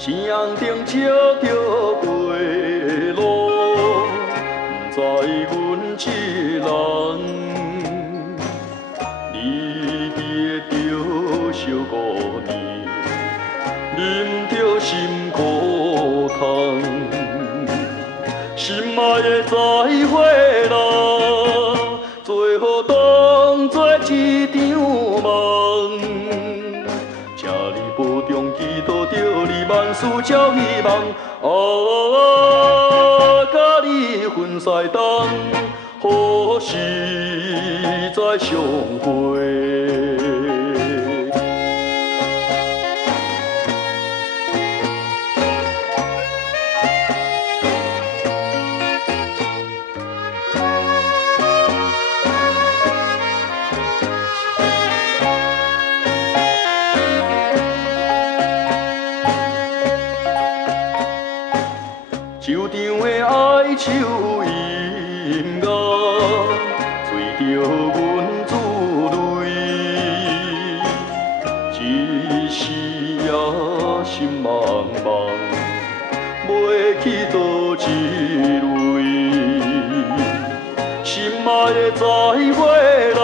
声顶照着月路，不知阮一人，离别着小姑娘，啉着心苦汤，心爱的再会啦，最好当作一场梦。请你保重，祈祷着你万事照希望。甲你分西东，何时再相会？球场的哀愁音乐，随着阮自泪，一时也心茫茫，袂去倒一泪。心爱的再会啦，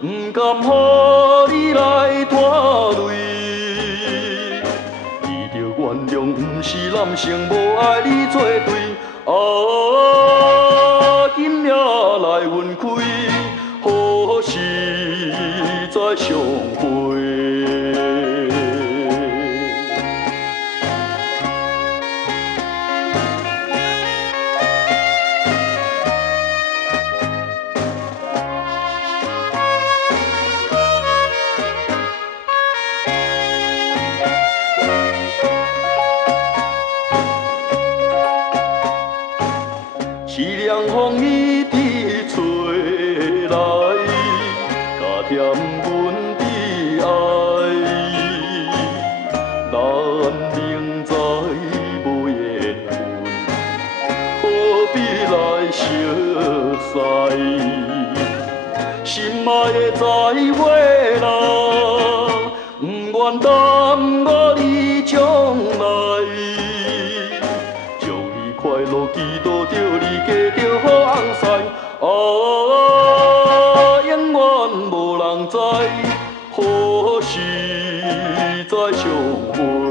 不甘予你来拖累。原谅不是男性无爱你作对，今夜来分开，何时再相会？凄凉风雨直吹来，加添阮的爱。咱明知无缘分，何必来相识？心爱的再会啦，不愿耽误你将来。祝你快乐，祈祷着你嫁着好翁婿，永远无人知，何时再相会？